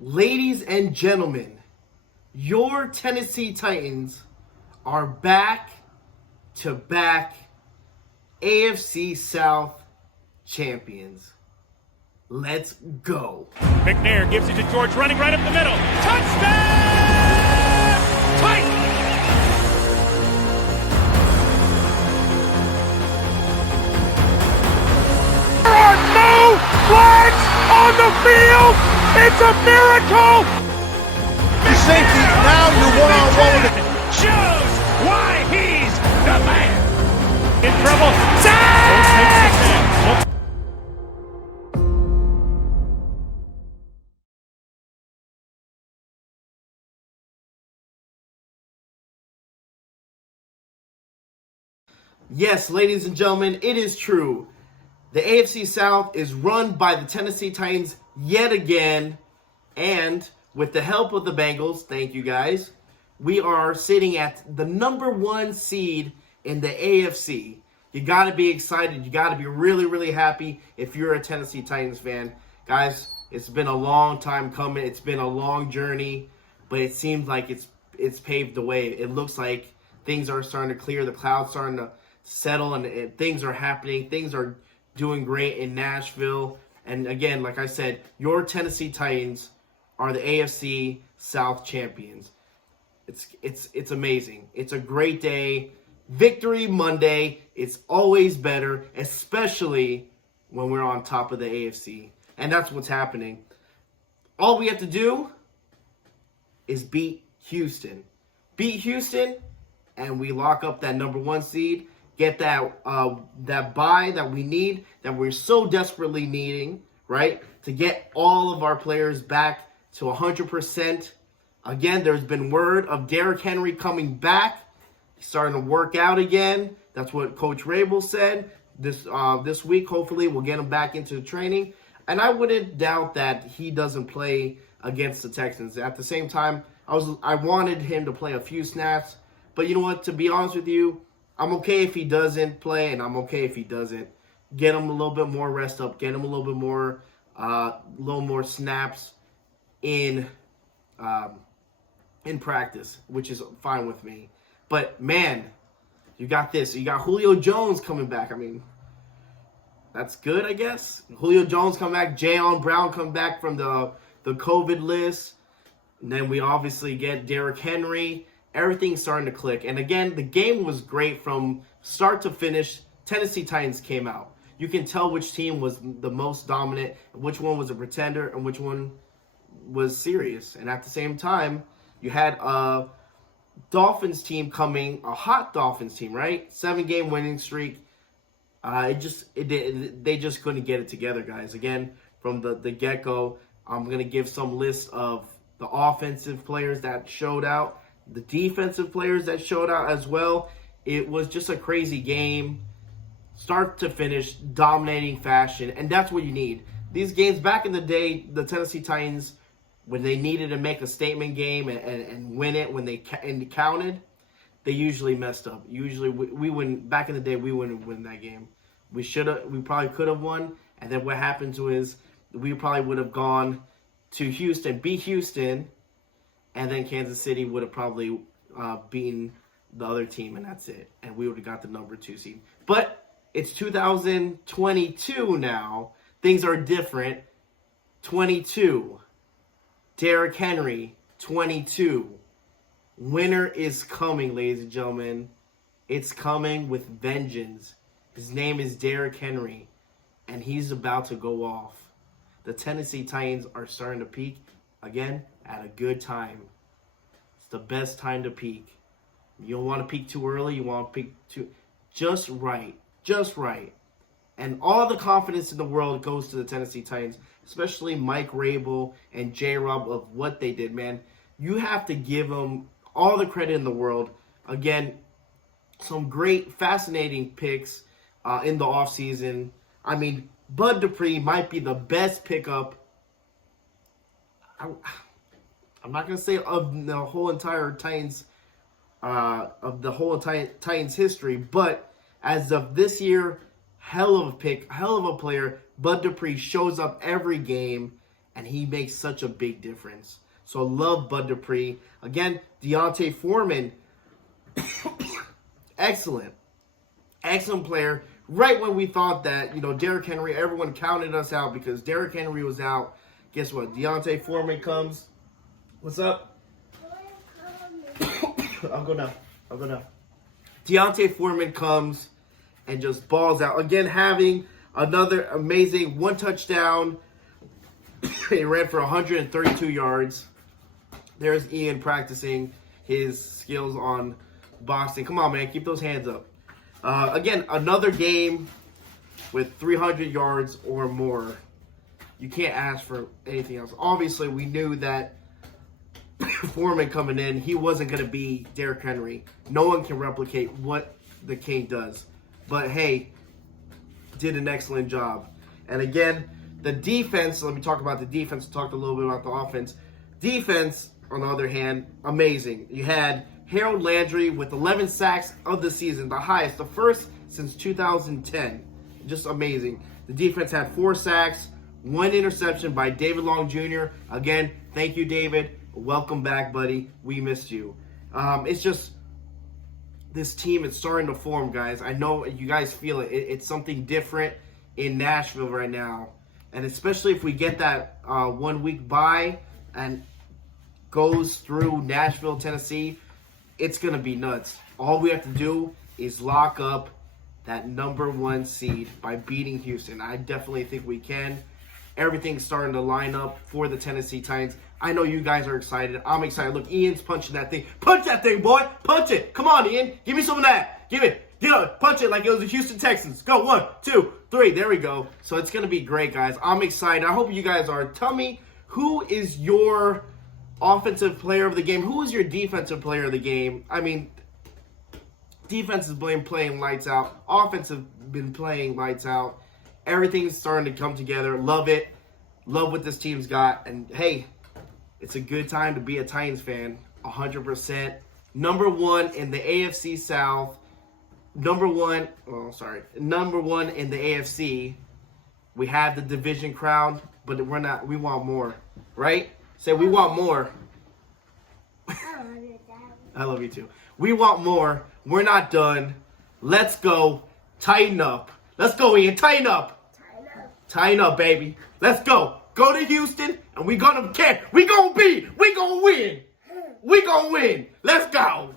Ladies and gentlemen, your Tennessee Titans are back-to-back AFC South champions. Let's go. McNair gives it to George, running right up the middle. Touchdown! Titans! There are no flags on the field! It's a miracle! The safety, now you're one-on-one with it. Shows why he's the man! In trouble. Sack! Yes, ladies and gentlemen, it is true. The AFC South is run by the Tennessee Titans yet again, and with the help of the Bengals, thank you guys, we are sitting at the number one seed in the AFC. You got to be excited. You got to be really, really happy if you're a Tennessee Titans fan. Guys, it's been a long time coming. It's been a long journey, but it seems like it's paved the way. It looks like things are starting to clear. The clouds starting to settle, and things are happening. Things are doing great in Nashville. And again, like I said, your Tennessee Titans are the AFC South champions. It's amazing. It's a great day. Victory Monday. It's always better, especially when we're on top of the AFC. And that's what's happening. All we have to do is beat Houston. Beat Houston, and we lock up that number one seed. Get that bye that we need, that we're so desperately needing, right? To get all of our players back to 100%. Again, there's been word of Derrick Henry coming back. He's starting to work out again. That's what Coach Rabel said this week. Hopefully, we'll get him back into the training. And I wouldn't doubt that he doesn't play against the Texans. At the same time, I wanted him to play a few snaps. But you know what? To be honest with you, I'm okay if he doesn't play, and I'm okay if he doesn't. Get him a little bit more rest up. Get him a little bit more snaps in practice, which is fine with me. But man, you got this. You got Julio Jones coming back. I mean, that's good, I guess. Julio Jones coming back. Jayon Brown coming back from the COVID list. And then we obviously get Derrick Henry. Everything's starting to click. And again, the game was great from start to finish. Tennessee Titans came out. You can tell which team was the most dominant, which one was a pretender, and which one was serious. And at the same time, you had a Dolphins team coming, a hot Dolphins team, right? 7-game winning streak. They just couldn't get it together, guys. Again, from the get-go, I'm going to give some lists of the offensive players that showed out, the defensive players that showed out as well. It was just a crazy game, start to finish, dominating fashion, and that's what you need. These games, back in the day, the Tennessee Titans, when they needed to make a statement game and win it when they counted, they usually messed up. Usually, we wouldn't. Back in the day, we wouldn't win that game. We probably could have won, and then what happened to is we probably would have gone to Houston, beat Houston, and then Kansas City would have probably beaten the other team, and that's it. And we would have got the number 2 seed. But it's 2022 now. Things are different. 22. Derrick Henry, 22. Winter is coming, ladies and gentlemen. It's coming with vengeance. His name is Derrick Henry, and he's about to go off. The Tennessee Titans are starting to peak, again, at a good time. It's the best time to peak. You don't want to peak too early. You want to peak just right. Just right. And all the confidence in the world goes to the Tennessee Titans, especially Mike Rabel and J-Rob of what they did, man. You have to give them all the credit in the world. Again, some great, fascinating picks in the offseason. I mean, Bud Dupree might be the best pickup. I'm not going to say of the whole entire Titans history, but as of this year, hell of a pick, hell of a player. Bud Dupree shows up every game, and he makes such a big difference. So love Bud Dupree. Again, Deontay Foreman, excellent player. Right when we thought that, Derrick Henry, everyone counted us out because Derrick Henry was out. Guess what? Deontay Foreman comes. What's up? I'll go now. Deontay Foreman comes and just balls out. Again, having another amazing 1 touchdown. He ran for 132 yards. There's Ian practicing his skills on boxing. Come on, man. Keep those hands up. Again, another game with 300 yards or more. You can't ask for anything else. Obviously, we knew that Foreman coming in, he wasn't going to be Derrick Henry. No one can replicate what the King does. But, hey, did an excellent job. And, again, the defense, let me talk about the defense. Talked a little bit about the offense. Defense, on the other hand, amazing. You had Harold Landry with 11 sacks of the season, the highest, the first since 2010. Just amazing. The defense had 4 sacks, 1 interception by David Long Jr. Again, thank you, David. Welcome back, buddy. We missed you. It's just this team is starting to form, guys. I know you guys feel it. It's something different in Nashville right now. And especially if we get that 1 week bye and goes through Nashville, Tennessee, it's going to be nuts. All we have to do is lock up that number 1 seed by beating Houston. I definitely think we can. Everything's starting to line up for the Tennessee Titans. I know you guys are excited. I'm excited. Look, Ian's punching that thing. Punch that thing, boy. Punch it. Come on, Ian. Give me some of that. Give it. Punch it like it was the Houston Texans. Go. 1, 2, 3. There we go. So it's going to be great, guys. I'm excited. I hope you guys are. Tell me, who is your offensive player of the game? Who is your defensive player of the game? I mean, defense has been playing lights out. Offense has been playing lights out. Everything's starting to come together. Love it. Love what this team's got. And, hey, it's a good time to be a Titans fan. 100%. Number 1 in the AFC South. Number 1 in the AFC. We have the division crown, but we're not. We want more, right? Say we want more. I love you too. We want more. We're not done. Let's go. Tighten up. Let's go, Ian. Tighten up. Tighten up, baby. Let's go. Go to Houston, and we gonna win. We gonna win. Let's go.